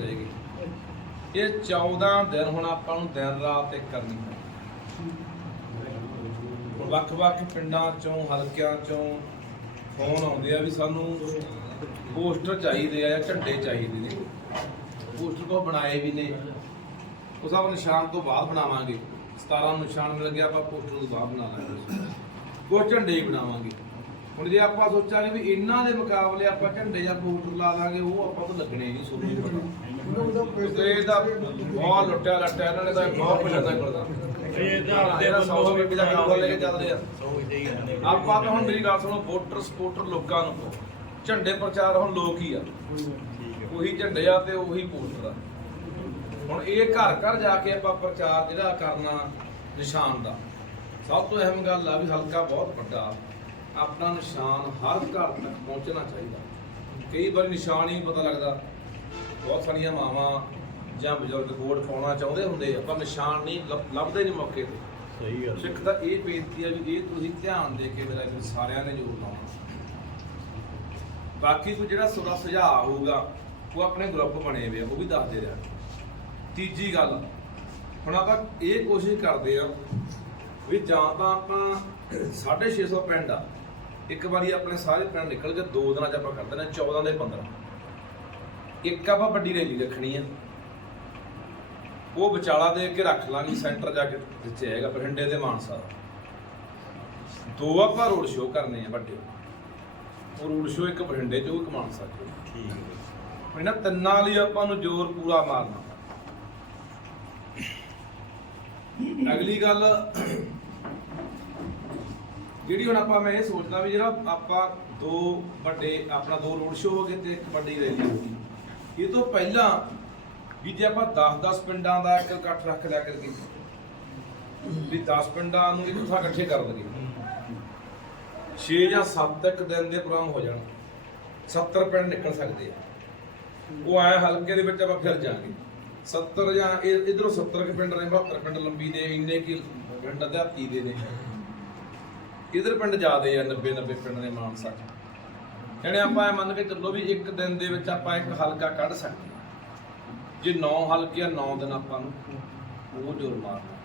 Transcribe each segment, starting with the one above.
ਕਰੇਗੀ ਇਹ 14 ਦਿਨ ਹੁਣ ਆਪਾਂ ਨੂੰ ਦਿਨ ਰਾਤ ਇੱਕ ਕਰਨੀ ਹੈ। ਵੱਖ-ਵੱਖ ਪਿੰਡਾਂ ਚੋਂ, ਹਲਕਿਆਂ ਚੋਂ ਫੋਨ ਆਉਂਦੇ ਆ ਵੀ ਸਾਨੂੰ ਪੋਸਟਰ ਚਾਹੀਦੇ ਆ ਜਾਂ ਝੰਡੇ ਚਾਹੀਦੇ ਨੇ। ਪੋਸਟਰ ਕੋ ਬਣਾਏ ਵੀ ਨੇ। ਉਹ ਸਭ ਨਿਸ਼ਾਨ ਤੋਂ ਬਾਅਦ ਬਣਾਵਾਂਗੇ। 17 ਨੂੰ ਨਿਸ਼ਾਨ ਮਿਲ ਗਿਆ, ਆਪਾਂ ਪੋਸਟਰ ਤੋਂ ਬਾਅਦ ਬਣਾ ਲਾਂਗੇ। ਉਹ ਝੰਡੇ ਹੀ ਬਣਾਵਾਂਗੇ। ਹੁਣ ਜੇ ਆਪਾਂ ਸੋਚਾਂਗੇ ਵੀ ਇਹਨਾਂ ਦੇ ਮੁਕਾਬਲੇ ਆਪਾਂ ਝੰਡੇ ਜਾਂ ਪੋਸਟਰ ਲਾ ਦਾਂਗੇ ਉਹ ਆਪਾਂ ਤੋਂ ਲੱਗਣੇ ਨਹੀਂ ਹੀ ਪਤਾ। ਤੇ ਇਹਦਾ ਬਹੁਤ ਲੁੱਟਿਆ ਲੱਟਿਆ ਇਹਨਾਂ ਨੇ ਤਾਂ ਬਹੁਤ ਕੁਝ ਲੱਗਾ ਕਰਦਾ ਇਹ ਤਾਂ ਆਪਦੇ ਇਹਦਾ 100 ਵੱਲੋਂ ਰੁਪਏ ਦਾ ਕੰਮ ਲੈ ਕੇ ਚੱਲਦੇ ਆ। ਆਪਾਂ ਤਾਂ ਹੁਣ ਮੇਰੀ ਗੱਲ ਸੁਣੋ ਵੋਟਰ ਸਪੋਰਟਰ ਲੋਕਾਂ ਨੂੰ ਕਹੋ। ਝੰਡੇ ਪ੍ਰਚਾਰ ਹੁਣ ਲੋਕ ਹੀ ਆ। ਉਹੀ ਝੰਡੇ ਆ ਤੇ ਉਹੀ ਪੋਸਟਰ ਆ। ਹੁਣ ਇਹ ਘਰ ਘਰ ਜਾ ਕੇ ਆਪਾਂ ਪ੍ਰਚਾਰ ਜਿਹੜਾ ਕਰਨਾ ਨਿਸ਼ਾਨ ਦਾ। ਸਭ ਤੋਂ ਅਹਿਮ ਗੱਲ ਆ ਵੀ ਹਲਕਾ ਬਹੁਤ ਵੱਡਾ। ਆਪਣਾ ਨਿਸ਼ਾਨ ਹਰ ਘਰ ਤੱਕ ਪਹੁੰਚਣਾ ਚਾਹੀਦਾ। ਕਈ ਵਾਰ ਨਿਸ਼ਾਨ ਹੀ ਪਤਾ ਲੱਗਦਾ। ਬਹੁਤ ਸਾਰੀਆਂ ਮਾਵਾਂ ਜਾਂ ਬਜ਼ੁਰਗ ਵੋਟ ਪਾਉਣਾ ਚਾਹੁੰਦੇ ਹੁੰਦੇ ਆ ਪਰ ਨਿਸ਼ਾਨ ਨਹੀਂ ਲੱਭ- ਲੱਭਦੇ ਨਹੀਂ ਮੌਕੇ ਤੇ। ਸਹੀ ਗੱਲ ਸਿੱਖ ਦਾ ਇਹ ਬੇਨਤੀ ਹੈ ਵੀ ਇਹ ਤੁਸੀਂ ਧਿਆਨ ਦੇ ਕੇ ਮੇਰਾ ਕਿ ਸਾਰਿਆਂ ਨੇ ਜ਼ਰੂਰ ਲਾਉਣਾ। ਬਾਕੀ ਕੋਈ ਜਿਹੜਾ ਤੁਹਾਡਾ ਸੁਝਾਅ ਹੋਊਗਾ ਉਹ ਆਪਣੇ ਗਰੁੱਪ ਬਣੇ ਹੋਏ ਆ ਉਹ ਵੀ ਦੱਸਦੇ ਰਹਿਣ। ਤੀਜੀ ਗੱਲ ਹੁਣ ਆਪਾਂ ਇਹ ਕੋਸ਼ਿਸ਼ ਕਰਦੇ ਆ ਵੀ ਜਾਂ ਤਾਂ ਆਪਾਂ 650 ਪਿੰਡ ਆ ਇੱਕ ਵਾਰੀ ਆਪਣੇ ਸਾਰੇ ਪਿੰਡ ਨਿਕਲ ਕੇ ਦੋ ਦਿਨਾਂ ਚ ਆਪਾਂ ਕਰ ਦੇਣਾ 14 ਦੇ 15 ਇੱਕ ਆਪਾਂ ਵੱਡੀ ਰੈਲੀ ਰੱਖਣੀ ਆ। ਉਹ ਵਿਚਾਲਾ ਦੇ ਕੇ ਰੱਖ ਲਾਂਗੇ ਸੈਂਟਰ ਜਾ ਕੇ ਜਿੱਥੇ ਹੈਗਾ ਬਠਿੰਡੇ ਤੇ ਮਾਨਸਾ ਦੋ। ਆਪਾਂ ਰੋਡ ਸ਼ੋਅ ਕਰਨੇ ਆ ਵੱਡੇ। ਉਹ ਰੋਡ ਸ਼ੋਅ ਇੱਕ ਬਠਿੰਡੇ ਚ ਉਹ ਇੱਕ ਮਾਨਸਾ ਚ। ਠੀਕ ਹੈ। ਇਹਨਾਂ ਤਿੰਨਾਂ ਲਈ ਆਪਾਂ ਨੂੰ ਜ਼ੋਰ ਪੂਰਾ ਮਾਰਨਾ। ਅਗਲੀ ਗੱਲ ਜਿਹੜੀ ਹੁਣ ਆਪਾਂ ਮੈਂ ਇਹ ਸੋਚਦਾ ਵੀ ਜਿਹੜਾ ਆਪਾਂ ਦੋ ਵੱਡੇ, ਆਪਣਾ ਦੋ ਰੋਡ ਸ਼ੋਅ ਹੋ ਗਏ ਤੇ ਇੱਕ ਵੱਡੀ ਰੈਲੀ ਹੋ ਗਈ। ਇਹ ਤੋਂ ਪਹਿਲਾਂ ਵੀ ਜੇ ਆਪਾਂ 10-10 ਪਿੰਡਾਂ ਦਾ ਇੱਕ ਇਕੱਠ ਰੱਖ ਲਿਆ ਕਰੀਏ, ਵੀ 10 ਪਿੰਡਾਂ ਨੂੰ ਇੱਕ ਇਕੱਠੇ ਕਰ ਦਈਏ। 6 ਜਾਂ 7 ਇੱਕ ਦਿਨ ਦੇ ਪ੍ਰੋਗਰਾਮ ਹੋ ਜਾਣ। 70 ਪਿੰਡ ਨਿਕਲ ਸਕਦੇ ਆ। ਉਹ ਆਏ ਹਲਕੇ ਦੇ ਵਿੱਚ ਆਪਾਂ ਫਿਰ ਜਾਾਂਗੇ। 70 ਜਾਂ ਇਧਰੋਂ 70 ਪਿੰਡ ਨੇ 72 ਪਿੰਡ ਲੰਬੀ ਦੇ ਇੰਨੇ ਕੀ ਪਿੰਡ ਦਿਹਾਤੀ ਦੇ ਨੇ। ਇਧਰ ਪਿੰਡ ਜ਼ਿਆਦੇ ਆ 90 90 ਪਿੰਡ ਨੇ ਮਾਨਸਾ ਚ? ਜਿਹੜੇ ਆਪਾਂ ਇਹ ਮੰਨ ਕੇ ਚੱਲੋ ਵੀ ਇੱਕ ਦਿਨ ਦੇ ਵਿੱਚ ਆਪਾਂ ਇੱਕ ਹਲਕਾ ਕੱਢ ਸਕਦੇ ਜੇ 9 ਹਲਕੇ ਆ 9 ਦਿਨ ਆਪਾਂ ਨੂੰ ਉਹ ਜ਼ੋਰ ਮਾਰਨਾ।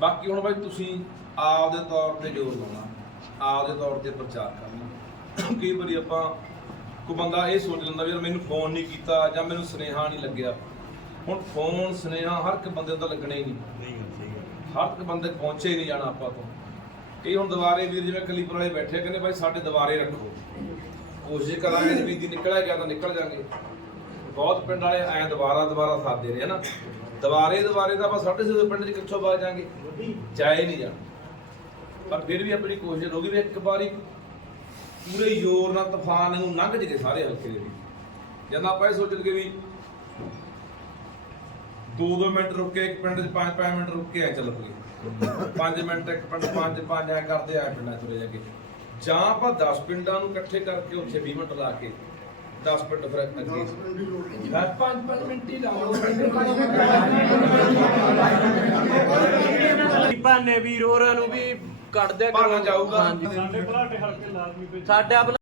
ਬਾਕੀ ਹੁਣ ਬਾਈ ਤੁਸੀਂ ਆਪ ਦੇ ਤੌਰ ਤੇ ਜ਼ੋਰ ਲਾਉਣਾ ਆਪ ਦੇ ਤੌਰ ਤੇ ਪ੍ਰਚਾਰ ਕਰਨਾ। ਕਈ ਵਾਰੀ ਆਪਾਂ ਕੋਈ ਬੰਦਾ ਇਹ ਸੋਚ ਲੈਂਦਾ ਵੀ ਯਾਰ ਮੈਨੂੰ ਫੋਨ ਨਹੀਂ ਕੀਤਾ ਜਾਂ ਮੈਨੂੰ ਸੁਨੇਹਾ ਨਹੀਂ ਲੱਗਿਆ। ਹੁਣ ਫੋਨ ਸੁਨੇਹਾ ਹਰ ਇੱਕ ਬੰਦੇ ਤੋਂ ਲੱਗਣਾ ਹੀ ਨਹੀਂ। ਨਹੀਂ ਗੱਲ ਸਹੀ ਗੱਲ ਹਰ ਇੱਕ ਬੰਦੇ ਪਹੁੰਚੇ ਹੀ ਨਹੀਂ ਜਾਣਾ ਆਪਾਂ ਤੋਂ। ਕਈ ਹੁਣ ਦੁਬਾਰੇ ਵੀਰ ਜਿਵੇਂ ਕਲੀਪਰ ਵਾਲੇ ਬੈਠੇ ਆ, ਕਹਿੰਦੇ ਭਾਈ ਸਾਡੇ ਦੁਬਾਰੇ ਰੱਖੋ। ਕੋਸ਼ਿਸ਼ ਕਰਾਂਗੇ ਜੇ ਵੀਰ ਨਿਕਲਿਆ ਗਿਆ ਤਾਂ ਨਿਕਲ ਜਾਾਂਗੇ। ਬਹੁਤ ਪਿੰਡ ਵਾਲੇ ਐ ਦੁਬਾਰਾ ਦੁਬਾਰਾ ਸਾਥ ਦੇ ਰਹੇ ਆ ਨਾ ਦੁਬਾਰੇ ਦੁਬਾਰੇ ਤਾਂ ਆਪਾਂ ਸਾਡੇ ਸੌ ਪਿੰਡ 'ਚ ਕਿੱਥੋਂ ਬਾਜ ਜਾਾਂਗੇ। ਜਾਏ ਨਹੀਂ ਜਾਣ ਪਰ ਫਿਰ ਵੀ ਆਪਣੀ ਕੋਸ਼ਿਸ਼ ਹੋਗੀ ਵੀ ਇੱਕ ਵਾਰੀ ਪੂਰੇ ਜ਼ੋਰ ਨਾਲ ਤੂਫਾਨ ਨੂੰ ਲੰਘ ਜਗੇ ਸਾਰੇ ਹਲਕੇ ਦੇ ਵਿੱਚ। ਜਦੋਂ ਆਪਾਂ ਇਹ ਸੋਚ ਲਈਏ ਵੀ ਦੋ ਦੋ ਮਿੰਟ ਰੁਕ ਕੇ ਇੱਕ ਪਿੰਡ 'ਚ ਪੰਜ ਪੰਜ ਮਿੰਟ ਰੁਕ ਕੇ ਐ ਚੱਲ ਪਈਏ 5 ਮਿੰਟ ਇੱਕ ਪਿੰਡ 5 5 ਐ ਕਰਦੇ ਆ ਪਿੰਡਾਂ 'ਚ ਤੁਰੇ ਜਾ ਕੇ। ਜਾਂ ਆਪਾਂ 10 ਪਿੰਡਾਂ ਨੂੰ ਇਕੱਠੇ ਕਰਕੇ ਉੱਥੇ 20 ਮਿੰਟ ਲਾ ਕੇ 10 ਪਿੰਡ ਫਿਰ ਅੱਗੇ। ਮੈਂ 5 5 ਮਿੰਟ ਹੀ ਲਾਓ। ਭਾਨੇ ਵੀਰ ਹੋਰਾਂ ਨੂੰ ਵੀ ਕੱਢ ਦਿਆ ਕਰੋ। ਜਾਊਗਾ। ਸਾਡੇ ਭਲਾਟੇ ਹਲਕੇ ਲਾਜ਼ਮੀ ਭੇਜੋ। ਸਾਡੇ ਆਪਣਾ